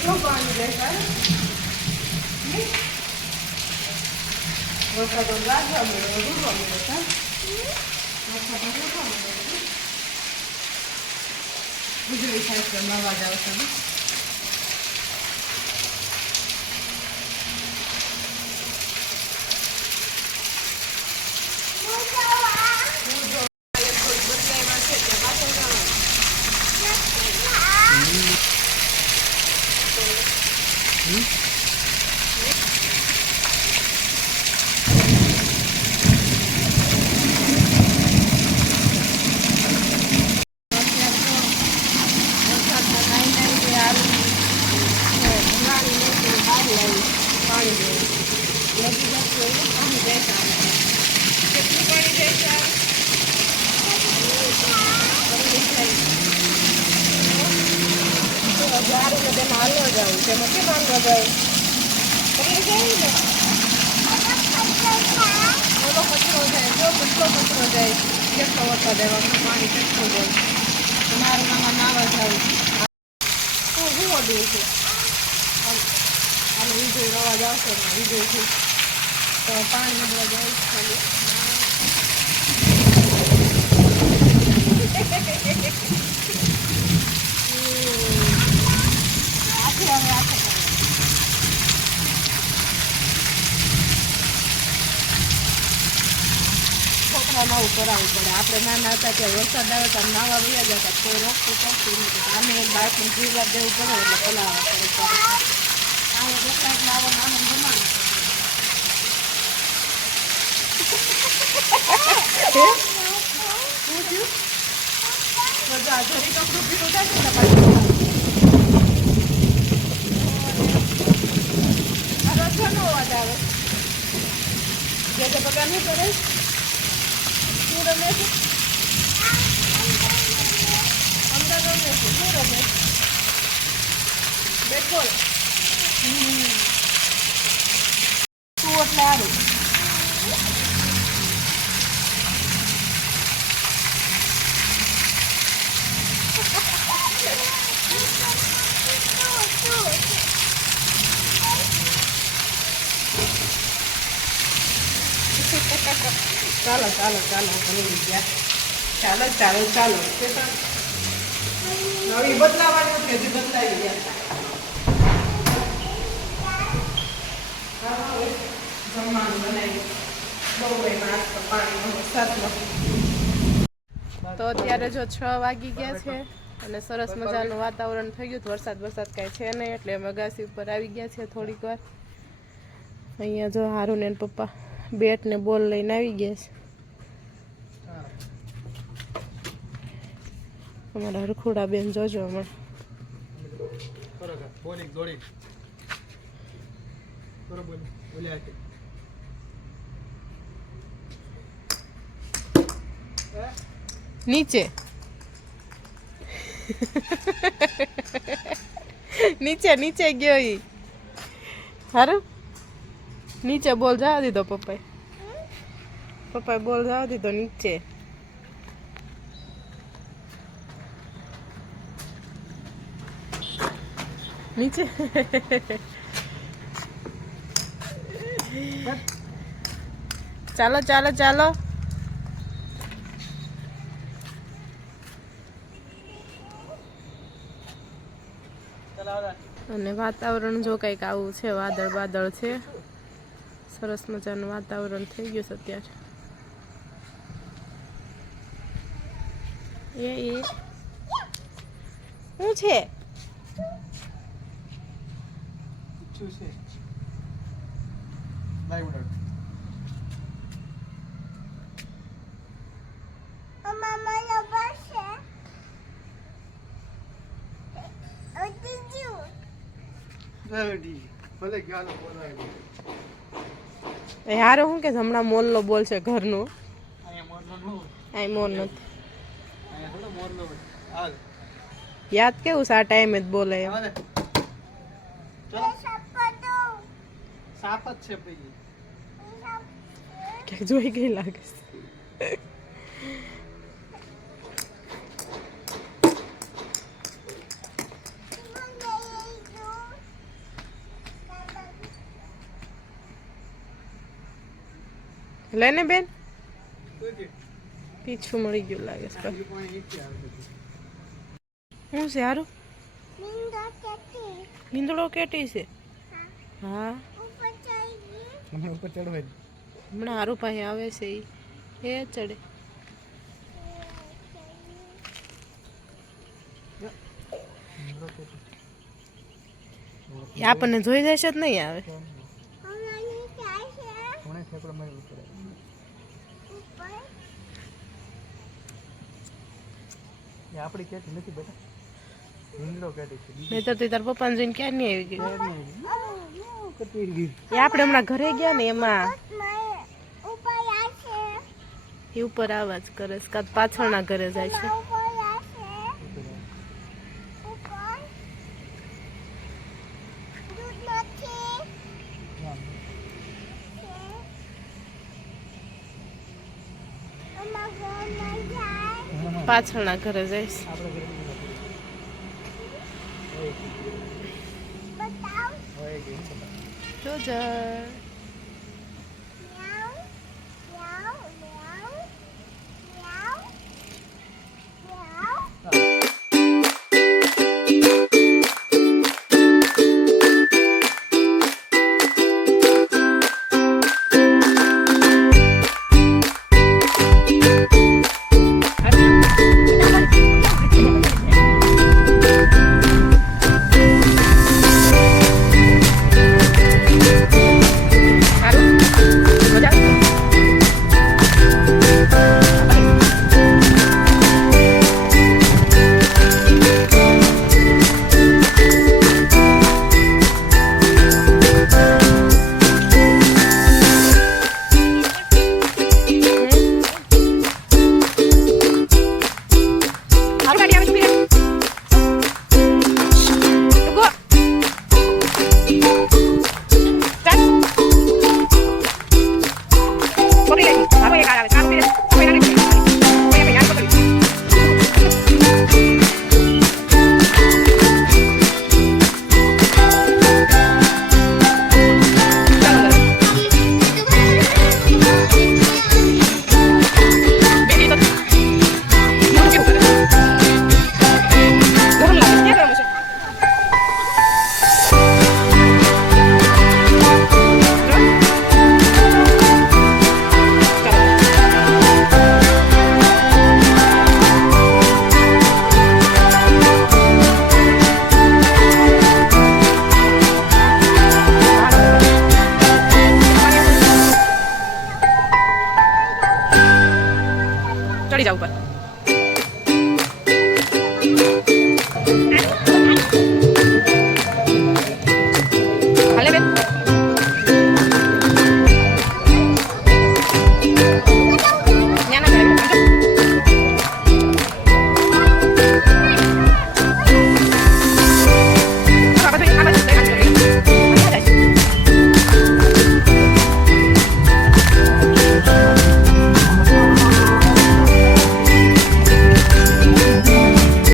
કેટલું પાણી જાય વરસાદ લાગવા મળે ડૂબવા મળે ગુજરી સાઈડ અવાજ આવશે પાણી કેટલું જાય મારું નામાં નાવા જાવું હું અડું છું અને વીજળી અવાજ આવશે ને વીજળીથી તો પાણી મળવા જાય ખાલી છોકરામાં આવું કરાવવું પડે આપણે નાના હતા ત્યારે વરસાદ આવે તો નાવા વયા જતા કોઈ રોકતું કરતું નથી આને એક બાળકને જીવવા દેવું પડે એટલે પલાવવા પડે આવો રોકડા એટલે આવો નાનો જમાનો બધા ઘરે કપડું પીવું થાય ને રસવાનો અવાજ આવે જે પગાર નહીં કરે શું રમે છે અંદર રમે છે શું રમે બેટબોલ શું એટલે સારું ચાલો ચાલો ચાલો ભણી ગયા ચાલો ચાલો ચાલો નવી બદલાવાની હતી હજી બદલાવી ગયા જમવાનું બનાવી બહુ પાણી વરસાદમાં તો અત્યારે જો 6 વાગી ગયા છે અને સરસ મજાનું વાતાવરણ થઈ ગયું વરસાદ કાંઈ છે નહીં એટલે અમે અગાસી ઉપર આવી ગયા છે થોડીક વાર અહીંયા જો હારું ને પપ્પા બેટ ને બોલ લઈને આવી ગયા છે અમારા હરખુડા બેન જોજો હમણાં નીચે નીચે નીચે ગયો ઈ હારું નીચે બોલ જવા દીધો પપ્પાએ બોલ જવા દીધો નીચે નીચે ચાલો ચાલો ચાલો અને વાતાવરણ જો કંઈક આવું છે વાદળ વાદળ છે સરસ મજાનું વાતાવરણ થઈ ગયું છે અત્યારે એ શું છે હારો શું કે હમણાં મોરલો બોલ છે ઘરનો અહીં મોર નથી યાદ કેવું છે આ ટાઈમે જ બોલે કે જોઈ ગઈ લાગે લેને બેન પીછું મળી ગયું લાગે છે શું છે હારું નીંદડો કેટી છે હા હમણાં હારું પાસે આવે છે એ ચડે એ આપણને જોઈ જશે જ નહીં આવે આપડી કેટી નથી બેટા નીંદડો કેટી છે નહીં તો તાર પપ્પાને જોઈને ક્યાં નહીં આવી ગઈ એ આપણે હમણાં ઘરે ગયા ને એમાં એ ઉપર આવા જ કરે છે કાં પાછળના ઘરે જાય છે પાછળના ઘરે જાય છે તો જા